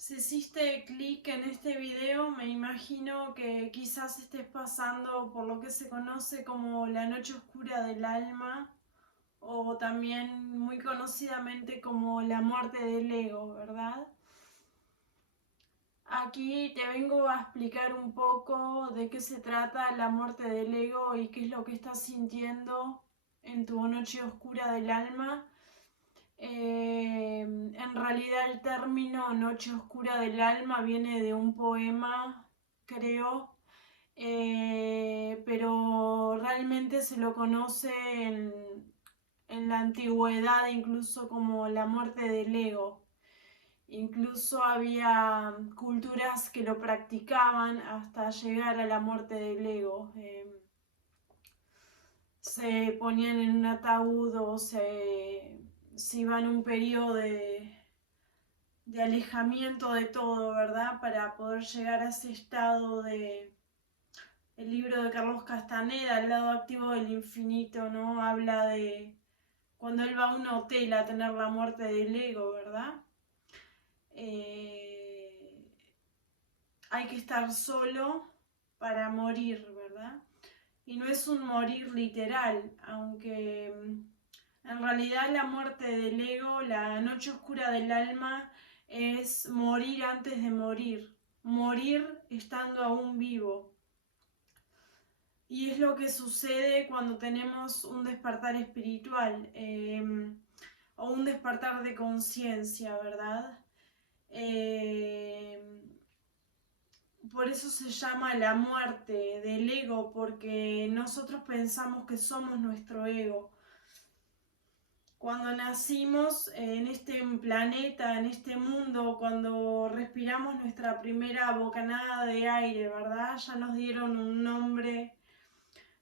Si hiciste clic en este video, me imagino que quizás estés pasando por lo que se conoce como la noche oscura del alma o también muy conocidamente como la muerte del ego, ¿verdad? Aquí te vengo a explicar un poco de qué se trata la muerte del ego y qué es lo que estás sintiendo en tu noche oscura del alma. En realidad el término Noche Oscura del Alma viene de un poema, creo, pero realmente se lo conoce en la antigüedad incluso como la muerte del ego. Incluso había culturas que lo practicaban hasta llegar a la muerte del ego. Se ponían en un ataúd o se iban un periodo de alejamiento de todo, ¿verdad? Para poder llegar a ese estado de... El libro de Carlos Castaneda, El lado activo del infinito, ¿no? Habla de cuando él va a un hotel a tener la muerte del ego, ¿verdad? Eh, Hay que estar solo para morir, ¿verdad? Y no es un morir literal, aunque en realidad la muerte del ego, la noche oscura del alma, es morir antes de morir estando aún vivo. Y es lo que sucede cuando tenemos un despertar espiritual o un despertar de conciencia, ¿verdad? Eh, por eso se llama la muerte del ego, porque nosotros pensamos que somos nuestro ego. Cuando nacimos en este planeta, en este mundo, cuando respiramos nuestra primera bocanada de aire, ¿verdad? Ya nos dieron un nombre,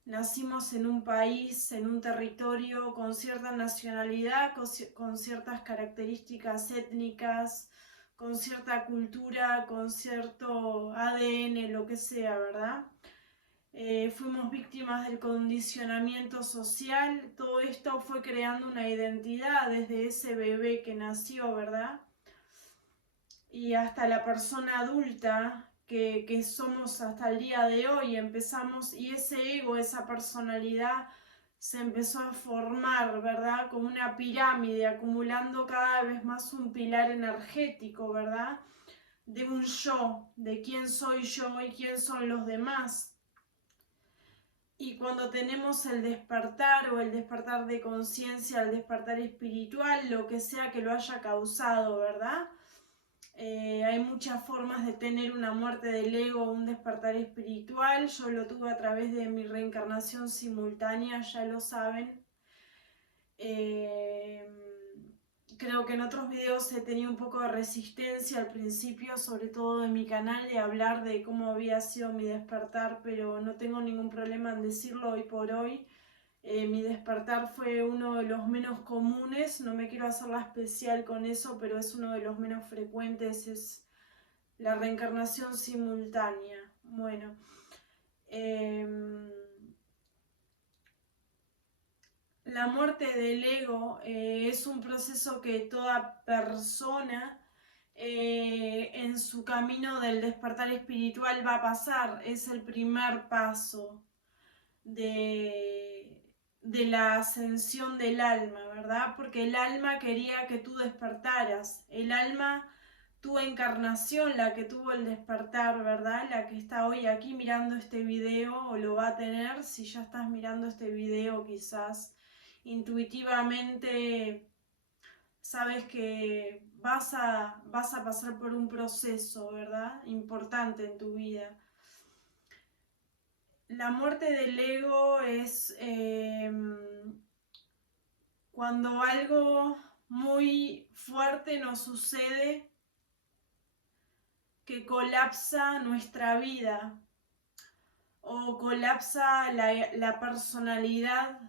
nacimos en un país, en un territorio con cierta nacionalidad, con ciertas características étnicas, con cierta cultura, con cierto ADN, lo que sea, ¿verdad? Fuimos víctimas del condicionamiento social, todo esto fue creando una identidad desde ese bebé que nació, ¿verdad? Y hasta la persona adulta que somos hasta el día de hoy, empezamos, y ese ego, esa personalidad se empezó a formar, ¿verdad? Como una pirámide, acumulando cada vez más un pilar energético, ¿verdad? De un yo, de quién soy yo y quién son los demás. Y cuando tenemos el despertar o el despertar de conciencia, el despertar espiritual, lo que sea que lo haya causado, ¿verdad? Hay muchas formas de tener una muerte del ego o un despertar espiritual. Yo lo tuve a través de mi reencarnación simultánea, ya lo saben. Eh, Creo que en otros videos he tenido un poco de resistencia al principio, sobre todo en mi canal, de hablar de cómo había sido mi despertar, pero no tengo ningún problema en decirlo hoy por hoy. Mi despertar fue uno de los menos comunes, no me quiero hacer la especial con eso, pero es uno de los menos frecuentes, es la reencarnación simultánea. Bueno, la muerte del ego es un proceso que toda persona en su camino del despertar espiritual va a pasar. Es el primer paso de la ascensión del alma, ¿verdad? Porque el alma quería que tú despertaras. El alma, tu encarnación, la que tuvo el despertar, ¿verdad? La que está hoy aquí mirando este video o lo va a tener si ya estás mirando este video quizás intuitivamente sabes que vas a pasar por un proceso, ¿verdad? Importante en tu vida. La muerte del ego es cuando algo muy fuerte nos sucede que colapsa nuestra vida o colapsa la personalidad,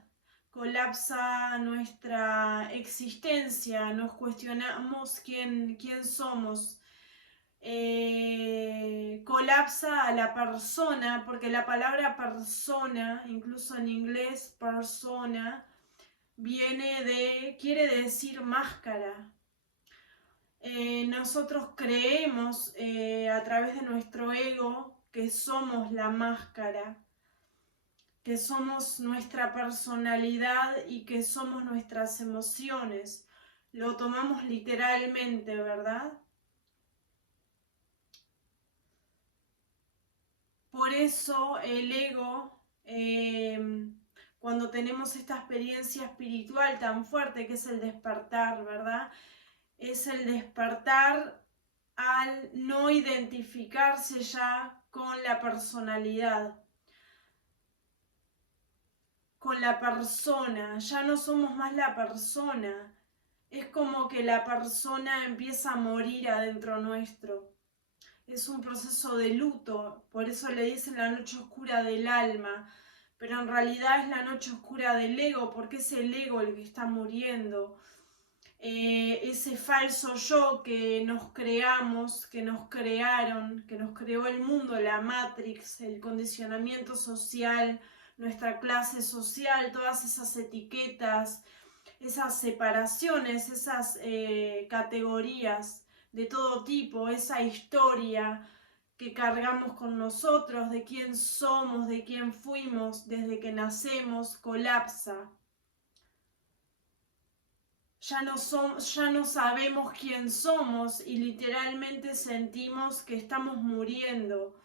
colapsa nuestra existencia, nos cuestionamos quién somos, colapsa a la persona, porque la palabra persona, incluso en inglés persona, quiere decir máscara. nosotros creemos a través de nuestro ego que somos la máscara, que somos nuestra personalidad y que somos nuestras emociones. Lo tomamos literalmente, ¿verdad? Por eso el ego, cuando tenemos esta experiencia espiritual tan fuerte que es el despertar, ¿verdad? Es el despertar al no identificarse ya con la personalidad, con la persona, ya no somos más la persona. Es como que la persona empieza a morir adentro nuestro. Es un proceso de luto, por eso le dicen la noche oscura del alma, pero en realidad es la noche oscura del ego, porque es el ego el que está muriendo. Ese falso yo que nos creamos, que nos crearon, que nos creó el mundo, la Matrix, el condicionamiento social, nuestra clase social, todas esas etiquetas, esas separaciones, esas categorías de todo tipo, esa historia que cargamos con nosotros, de quién somos, de quién fuimos, desde que nacemos, colapsa. Ya no sabemos quién somos y literalmente sentimos que estamos muriendo.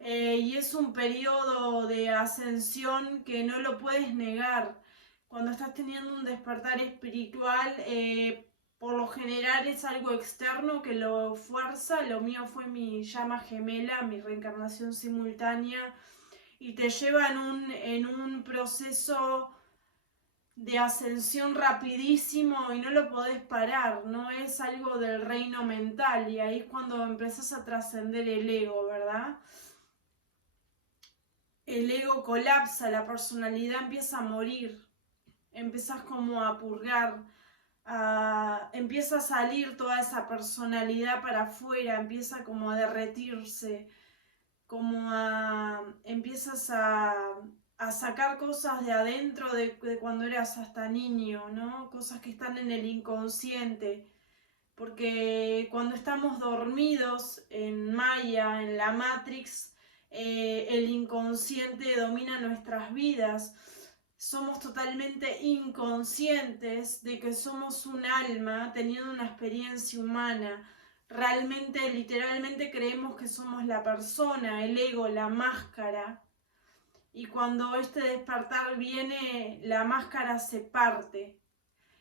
Y es un periodo de ascensión que no lo puedes negar. Cuando estás teniendo un despertar espiritual, por lo general es algo externo que lo fuerza. Lo mío fue mi llama gemela, mi reencarnación simultánea, y te lleva en un proceso de ascensión rapidísimo y no lo podés parar, no es algo del reino mental, y ahí es cuando empezás a trascender el ego, ¿verdad? El ego colapsa, la personalidad empieza a morir, empezás como a purgar, empieza a salir toda esa personalidad para afuera, empieza como a derretirse, empiezas a sacar cosas de adentro de cuando eras hasta niño, ¿no? Cosas que están en el inconsciente, porque cuando estamos dormidos en Maya, en la Matrix, el inconsciente domina nuestras vidas. Somos totalmente inconscientes de que somos un alma teniendo una experiencia humana. Realmente, literalmente creemos que somos la persona, el ego, la máscara. Y cuando este despertar viene, la máscara se parte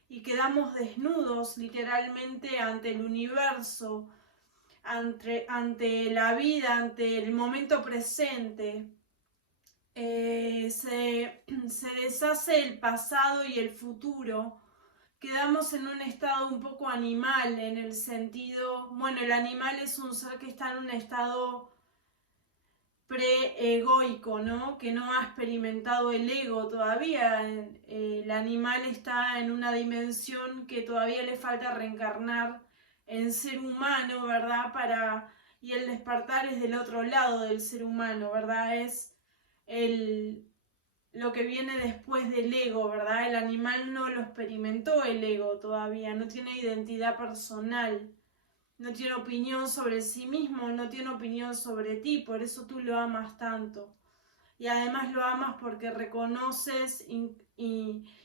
y quedamos desnudos literalmente ante el universo, ante la vida, ante el momento presente. Se deshace el pasado y el futuro. Quedamos en un estado un poco animal, en el sentido, bueno, el animal es un ser que está en un estado pre-egoico, ¿no? Que no ha experimentado el ego todavía. El animal está en una dimensión que todavía le falta reencarnar en ser humano, ¿verdad? Y el despertar es del otro lado del ser humano, ¿verdad? Es lo que viene después del ego, ¿verdad? El animal no lo experimentó el ego todavía, no tiene identidad personal, no tiene opinión sobre sí mismo, no tiene opinión sobre ti, por eso tú lo amas tanto. Y además lo amas porque reconoces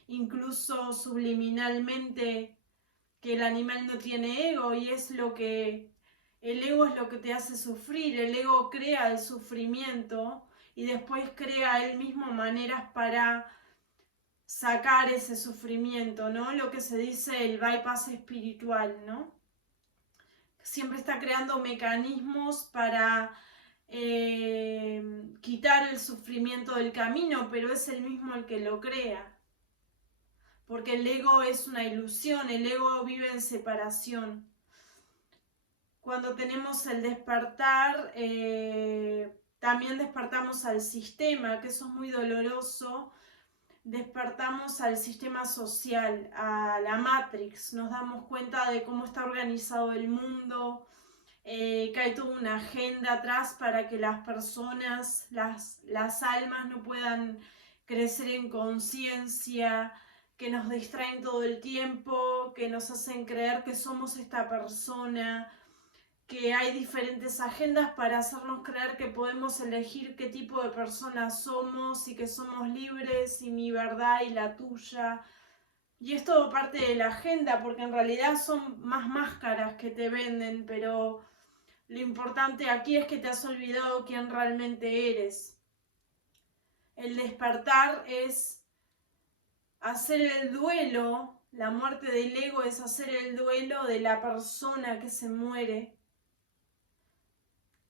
incluso subliminalmente que el animal no tiene ego, y es lo que el ego es lo que te hace sufrir. El ego crea el sufrimiento y después crea él mismo maneras para sacar ese sufrimiento, ¿no? Lo que se dice el bypass espiritual, ¿no? Siempre está creando mecanismos para quitar el sufrimiento del camino, pero es el mismo el que lo crea. Porque el ego es una ilusión, el ego vive en separación. Cuando tenemos el despertar, también despertamos al sistema, que eso es muy doloroso. Despertamos al sistema social, a la Matrix, nos damos cuenta de cómo está organizado el mundo, que hay toda una agenda atrás para que las personas, las almas no puedan crecer en conciencia, que nos distraen todo el tiempo, que nos hacen creer que somos esta persona, que hay diferentes agendas para hacernos creer que podemos elegir qué tipo de personas somos y que somos libres y mi verdad y la tuya. Y es todo parte de la agenda, porque en realidad son más máscaras que te venden, pero lo importante aquí es que te has olvidado quién realmente eres. El despertar es hacer el duelo, la muerte del ego es hacer el duelo de la persona que se muere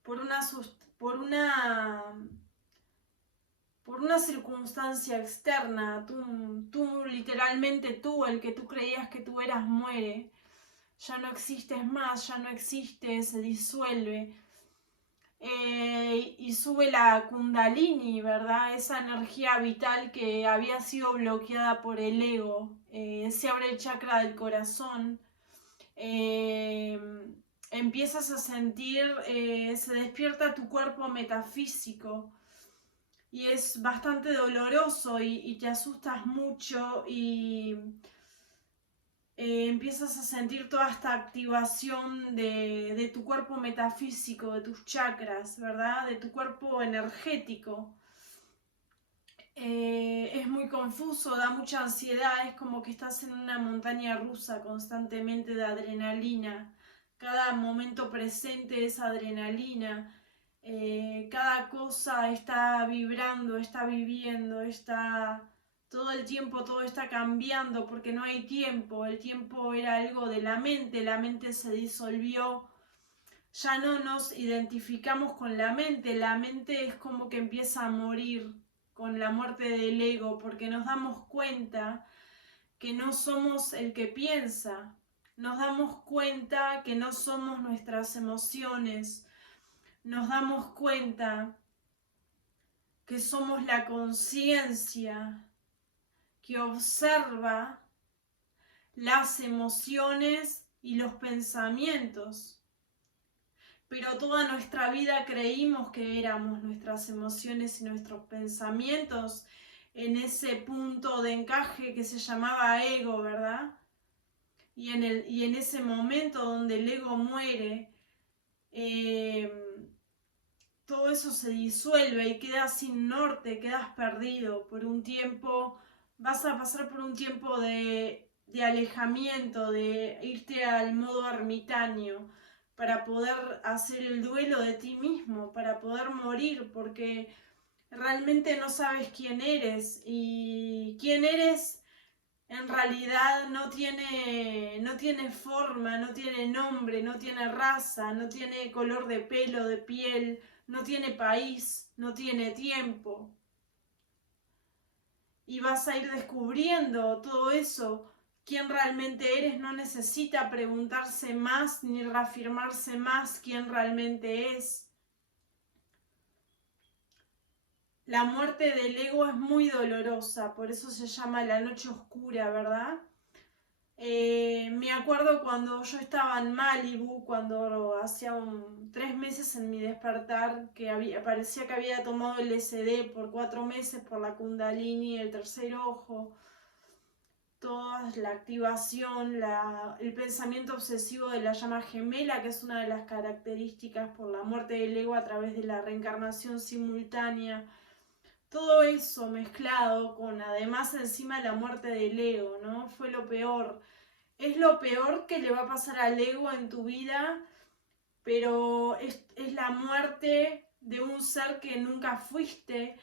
por una, por una, por una circunstancia externa. Literalmente tú, el que tú creías que tú eras, muere. Ya no existes más, ya no existe, se disuelve. Y sube la kundalini, ¿verdad? Esa energía vital que había sido bloqueada por el ego. Se abre el chakra del corazón. Empiezas a sentir, se despierta tu cuerpo metafísico y es bastante doloroso y te asustas mucho y empiezas a sentir toda esta activación de tu cuerpo metafísico, de tus chakras, ¿verdad? De tu cuerpo energético. Es muy confuso, da mucha ansiedad, es como que estás en una montaña rusa constantemente de adrenalina. Cada momento presente es adrenalina. Cada cosa está vibrando, está viviendo, está todo el tiempo, todo está cambiando porque no hay tiempo. El tiempo era algo de la mente se disolvió. Ya no nos identificamos con la mente es como que empieza a morir con la muerte del ego, porque nos damos cuenta que no somos el que piensa, nos damos cuenta que no somos nuestras emociones, nos damos cuenta que somos la conciencia que observa las emociones y los pensamientos. Pero toda nuestra vida creímos que éramos nuestras emociones y nuestros pensamientos en ese punto de encaje que se llamaba ego, ¿verdad? Y en ese momento donde el ego muere, todo eso se disuelve y quedas sin norte, quedas perdido por un tiempo, vas a pasar por un tiempo de alejamiento, de irte al modo ermitaño, para poder hacer el duelo de ti mismo, para poder morir, porque realmente no sabes quién eres y quién eres en realidad no tiene forma, no tiene nombre, no tiene raza, no tiene color de pelo, de piel, no tiene país, no tiene tiempo. Y vas a ir descubriendo todo eso. Quién realmente eres no necesita preguntarse más ni reafirmarse más quién realmente es. La muerte del ego es muy dolorosa, por eso se llama la noche oscura, ¿verdad? Me acuerdo cuando yo estaba en Malibu, cuando hacía 3 meses en mi despertar, que parecía que había tomado el LSD por 4 meses por la Kundalini, el tercer ojo, toda la activación, el pensamiento obsesivo de la llama gemela, que es una de las características por la muerte del ego a través de la reencarnación simultánea. Todo eso mezclado con además encima la muerte del ego, ¿no? Fue lo peor. Es lo peor que le va a pasar al ego en tu vida, pero es la muerte de un ser que nunca fuiste,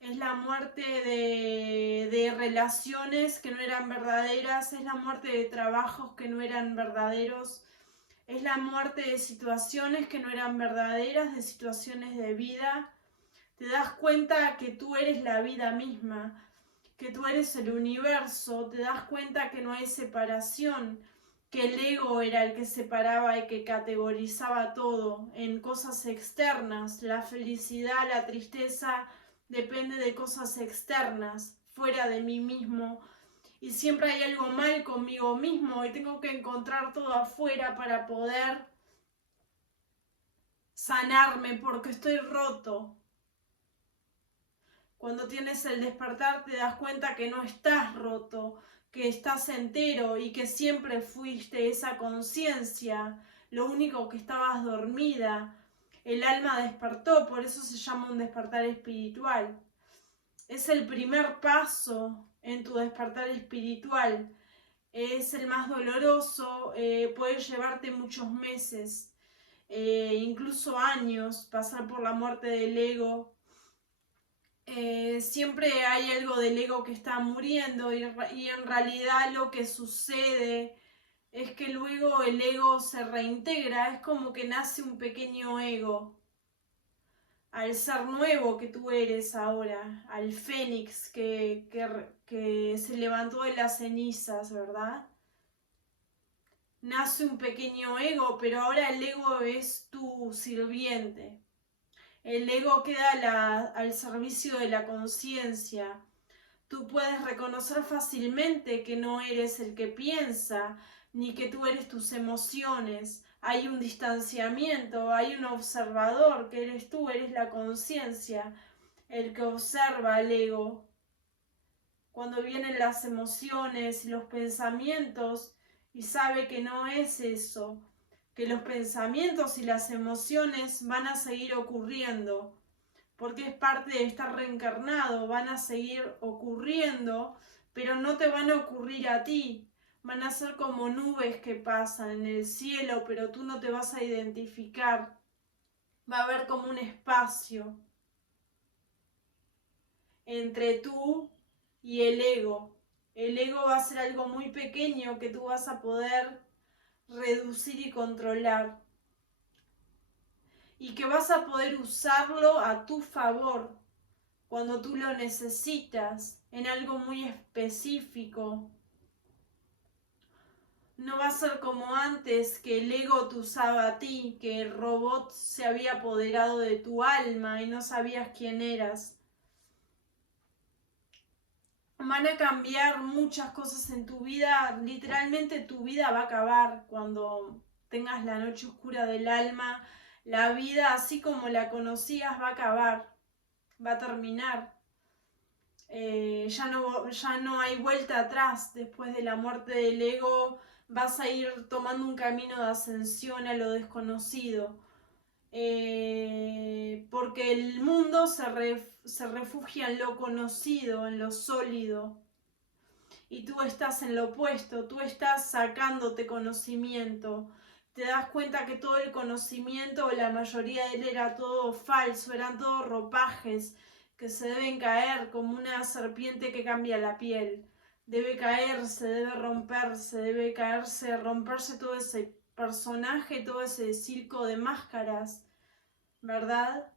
es la muerte de relaciones que no eran verdaderas, es la muerte de trabajos que no eran verdaderos, es la muerte de situaciones que no eran verdaderas, de situaciones de vida. Te das cuenta que tú eres la vida misma, que tú eres el universo, te das cuenta que no hay separación, que el ego era el que separaba y que categorizaba todo en cosas externas. La felicidad, la tristeza depende de cosas externas, fuera de mí mismo. Y siempre hay algo mal conmigo mismo y tengo que encontrar todo afuera para poder sanarme porque estoy roto. Cuando tienes el despertar te das cuenta que no estás roto, que estás entero y que siempre fuiste esa conciencia, lo único que estabas dormida. El alma despertó, por eso se llama un despertar espiritual. Es el primer paso en tu despertar espiritual. Es el más doloroso, puede llevarte muchos meses, incluso años, pasar por la muerte del ego. Siempre hay algo del ego que está muriendo y en realidad lo que sucede es que luego el ego se reintegra, es como que nace un pequeño ego al ser nuevo que tú eres ahora, al fénix que se levantó de las cenizas, ¿verdad? Nace un pequeño ego, pero ahora el ego es tu sirviente. El ego queda al servicio de la conciencia. Tú puedes reconocer fácilmente que no eres el que piensa, ni que tú eres tus emociones. Hay un distanciamiento, hay un observador, que eres tú, eres la conciencia, el que observa al ego. Cuando vienen las emociones y los pensamientos, y sabe que no es eso, que los pensamientos y las emociones van a seguir ocurriendo, porque es parte de estar reencarnado, van a seguir ocurriendo, pero no te van a ocurrir a ti, van a ser como nubes que pasan en el cielo, pero tú no te vas a identificar, va a haber como un espacio entre tú y el ego. El ego va a ser algo muy pequeño que tú vas a poder reducir y controlar, y que vas a poder usarlo a tu favor cuando tú lo necesitas, en algo muy específico. No va a ser como antes, que el ego te usaba a ti, que el robot se había apoderado de tu alma y no sabías quién eras. Van a cambiar muchas cosas en tu vida, literalmente tu vida va a acabar cuando tengas la noche oscura del alma. La vida así como la conocías va a acabar, va a terminar. Ya no hay vuelta atrás. Después de la muerte del ego vas a ir tomando un camino de ascensión a lo desconocido, porque el mundo se refugia en lo conocido, en lo sólido, y tú estás en lo opuesto, tú estás sacándote conocimiento. Te das cuenta que todo el conocimiento, o la mayoría de él, era todo falso, eran todos ropajes que se deben caer como una serpiente que cambia la piel. Debe caerse, debe caerse, romperse todo ese personaje, todo ese circo de máscaras, ¿verdad?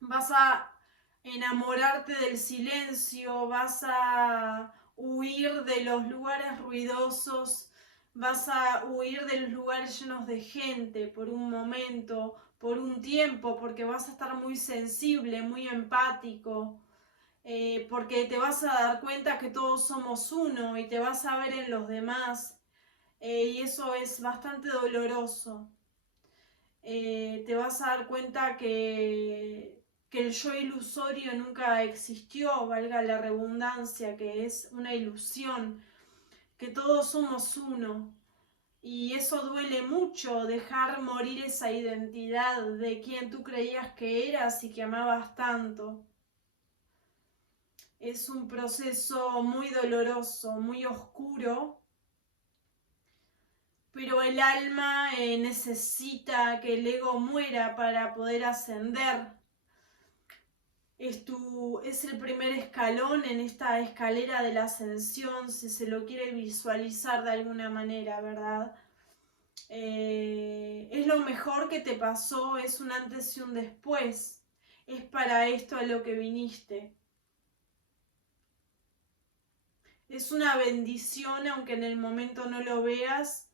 Vas a enamorarte del silencio, vas a huir de los lugares ruidosos, vas a huir de los lugares llenos de gente por un momento, por un tiempo, porque vas a estar muy sensible, muy empático, porque te vas a dar cuenta que todos somos uno y te vas a ver en los demás, y eso es bastante doloroso. Te vas a dar cuenta que el yo ilusorio nunca existió, valga la redundancia, que es una ilusión, que todos somos uno. Y eso duele mucho, dejar morir esa identidad de quien tú creías que eras y que amabas tanto. Es un proceso muy doloroso, muy oscuro, pero el alma necesita que el ego muera para poder ascender. Es el primer escalón en esta escalera de la ascensión, si se lo quiere visualizar de alguna manera, ¿verdad? Es lo mejor que te pasó, es un antes y un después. Es para esto a lo que viniste. Es una bendición, aunque en el momento no lo veas.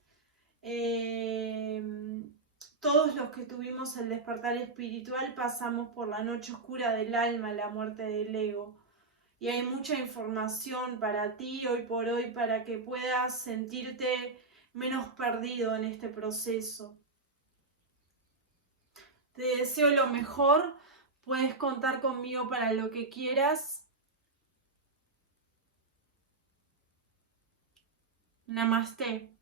Todos los que tuvimos el despertar espiritual pasamos por la noche oscura del alma, la muerte del ego. Y hay mucha información para ti hoy por hoy para que puedas sentirte menos perdido en este proceso. Te deseo lo mejor Puedes contar conmigo para lo que quieras. Namaste.